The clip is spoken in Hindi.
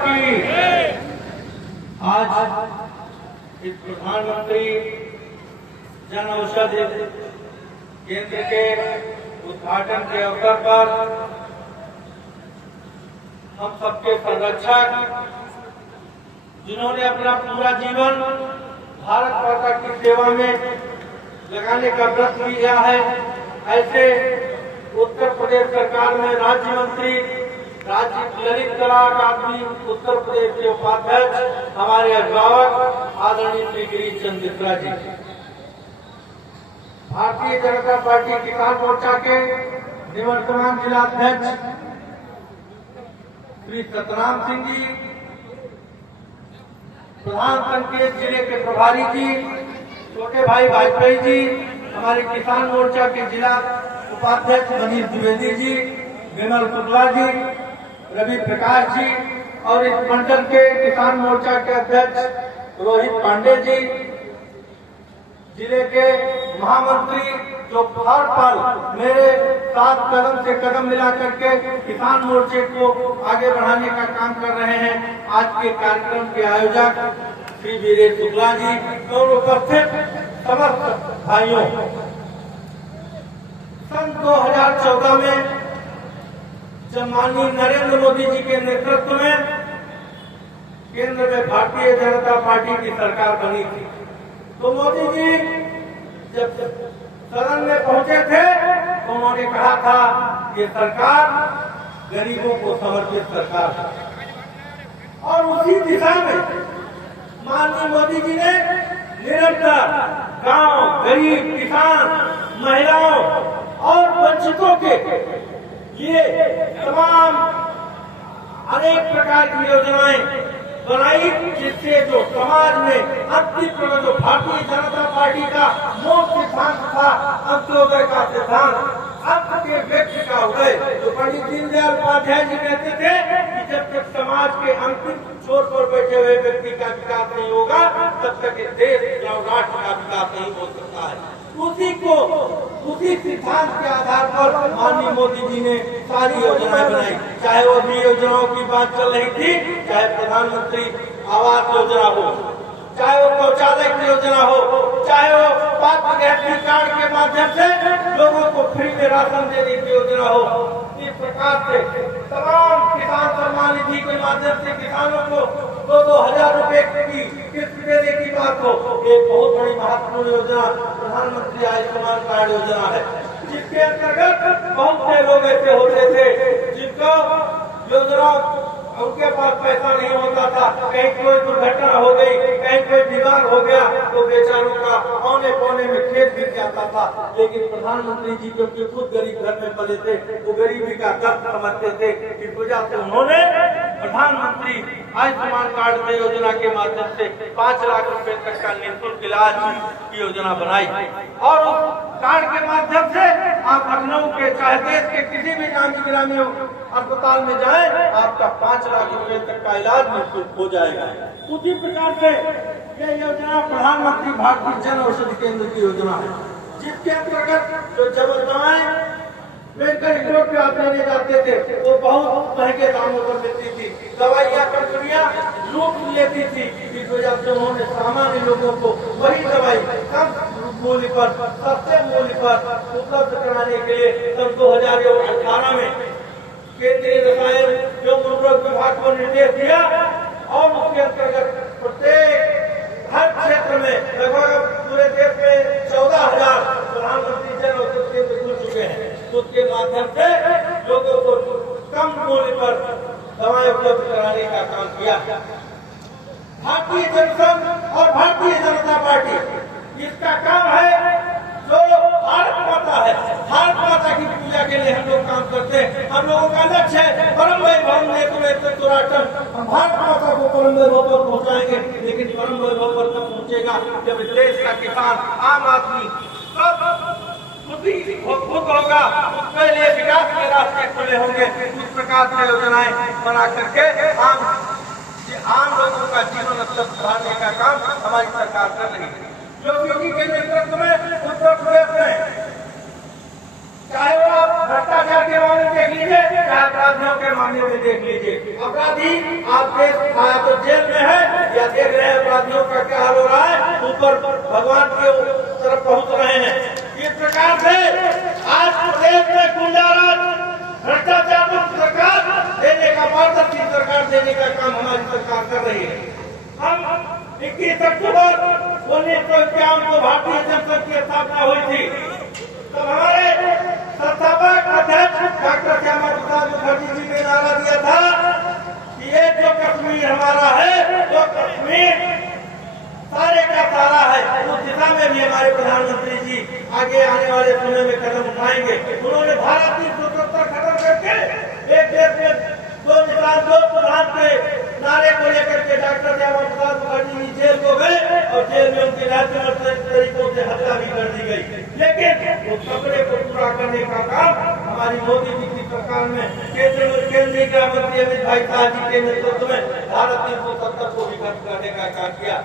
की। आज इस प्रधानमंत्री जन औषधि केंद्र के उद्घाटन के अवसर पर हम सबके संरक्षक, जिन्होंने अपना पूरा जीवन भारत माता की सेवा में लगाने का व्रत लिया है, ऐसे उत्तर प्रदेश सरकार में राज्य मंत्री, राज्य ललित कला अकादमी उत्तर प्रदेश के उपाध्यक्ष, हमारे अभिभावक आदरणीय श्री गिरीश चंद्र मिश्रा जी, भारतीय जनता पार्टी किसान मोर्चा के निवर्तमान जिलाध्यक्ष श्री सतराम सिंह जी, प्रधान संकेत जिले के प्रभारी जी, छोटे भाई वाजपेयी जी, हमारे किसान मोर्चा के जिला उपाध्यक्ष मनीष द्विवेदी जी, विमल शुक्ला जी, रवि प्रकाश जी और इस मंडल के किसान मोर्चा के अध्यक्ष रोहित पांडे जी, जिले के महामंत्री जो हर पल मेरे साथ कदम से कदम मिला करके किसान मोर्चे को आगे बढ़ाने का काम कर रहे हैं। आज के कार्यक्रम के आयोजक श्री वीरेश शुक्ला जी और उपस्थित समस्त भाइयों, सन 2014 में जब माननीय नरेंद्र मोदी जी के नेतृत्व में केंद्र में भारतीय जनता पार्टी की सरकार बनी थी, तो मोदी जी जब सदन में पहुंचे थे तो उन्होंने कहा था कि सरकार गरीबों को समर्पित सरकार है। और उसी दिशा में माननीय मोदी जी ने निरंतर गांव, गरीब, किसान, महिलाओं और वंचितों के लिए तमाम अनेक प्रकार की योजनाएं बनाई, जिससे जो समाज में अंतिम जो भारतीय जनता पार्टी का मूल सिद्धांत था, अंत्योदय का सिद्धांत, अंत के व्यक्ति का उदय, जो पंडित दीनदयाल उपाध्याय जी कहते थे कि जब तक समाज के अंतिम छोर पर बैठे हुए व्यक्ति का विकास नहीं होगा, तब तक देश या राष्ट्र का विकास नहीं हो सकता है। उसी सिद्धांत के आधार पर माननीय मोदी जी ने सारी योजनाएं बनाई, चाहे वो भी योजनाओं की बात चल रही थी, चाहे प्रधानमंत्री आवास योजना हो, चाहे वो शौचालय की योजना हो, चाहे वो पात्र व्यक्ति कार्ड के माध्यम से लोगों को फ्री में राशन देने की योजना हो। इस प्रकार से तमाम किसान सम्मान निधि के माध्यम से किसानों को 2,000 रुपए की किस्त देने की बात हो, एक बहुत बड़ी महत्वपूर्ण योजना प्रधानमंत्री आयुष्मान कार्ड योजना है, जिसके अंतर्गत बहुत से लोग ऐसे होते थे जिनको योजना उनके पास पैसा नहीं होता था, कहीं कोई दुर्घटना हो गई, कहीं कोई बीमार हो गया तो बेचारों का औने पौने में खेत गिर जाता था। लेकिन प्रधानमंत्री जी क्योंकि खुद गरीब घर में पले थे, वो गरीबी का दर्द समझते थे, इस वजह से उन्होंने प्रधानमंत्री आयुष्मान कार्ड योजना के माध्यम से 5 लाख रुपए तक का निःशुल्क इलाज की योजना बनाई। और उस कार्ड के माध्यम से आप लखनऊ के चाहे देश के किसी भी नामी गिरामी अस्पताल में जाएं, आपका 5 लाख रुपए तक का इलाज निःशुल्क हो जाएगा। उसी प्रकार से ये योजना प्रधानमंत्री भारतीय जन औषधि केंद्र की योजना है, जिसके अंतर्गत जो जब दवाएं मेडिकल स्टोर पे आप लेने जाते थे वो बहुत महंगे दामों पर मिलती थी, दवाइयाँ कंपनियां लूट लेती थी। इस वजह से उन्होंने सामान्य लोगों को वही दवाई कम मूल्य पर, सस्ते मूल्य पर उपलब्ध कराने के लिए सन 2018 में केंद्रीय रसायन एवं उर्वरक विभाग को निर्देश दिया और उसके अंतर्गत प्रत्येक हर क्षेत्र में लगभग पूरे देश में 14,000 प्रधानमंत्री जन औषधि केंद्र खुल चुके हैं। उसके माध्यम से लोगों को कम मूल्य पर दवाएं उपलब्ध कराने का काम किया। भारतीय जनसंघ और भारतीय जनता पार्टी इसका काम है जो भारत माता है, भारत माता की पूजा के लिए हम लोग काम करते हैं। हम लोगों का लक्ष्य है परम वैभव हम भारत माता को परम वैभव पर पहुँचाएंगे, लेकिन परम वैभव पर तब पहुँचेगा जब देश का किसान, आम आदमी खुद होगा, उसके लिए विकास के रास्ते खुले होंगे। उस प्रकार की योजनाएं बना करके आम लोगों का जीवन स्तर सुधारने का काम हमारी सरकार कर रही है। योगी के नेतृत्व में उत्तर प्रदेश में चाहे वो आप भ्रष्टाचार के मामले में देख लीजिए, चाहे अपराधियों के मामले में देख लीजिए। अपराधी आप देख खाया तो जेल में है, या देख रहे हैं अपराधियों का क्या हाल हो रहा है, ऊपर भगवान के तरफ पहुंच रहे हैं। इस प्रकार से आज प्रदेश में गुंडाराज, भ्रष्टाचार मुक्त सरकार देने का, पारदर्शी सरकार देने का काम हमारी सरकार कर रही है। हम 21 अक्टूबर 1951 को भारतीय जनसंघ की स्थापना हुई थी। तब हमारे संस्थापक अध्यक्ष डॉक्टर श्यामा प्रसाद मुखर्जी जी ने नारा दिया था कि ये जो कश्मीर हमारा है, जो कश्मीर सारे का सारा है। उस दिशा में भी हमारे प्रधानमंत्री जी आगे आने वाले समय में कदम उठाएंगे। उन्होंने धारा 370 खत्म करके एक देश में दो निशान, दो प्रधान के नारे को लेकर के डॉक्टर श्यामा प्रसाद मुखर्जी जी जेल को गए और जेल में उनके नेशनल तरीकों से हत्या भी कर दी गई। लेकिन उस सपने को पूरा करने का काम हमारी मोदी जी की सरकार में केंद्रीय गृह मंत्री अमित भाई शाह जी के नेतृत्व में धारा 370 को भी खत्म करने का काम किया।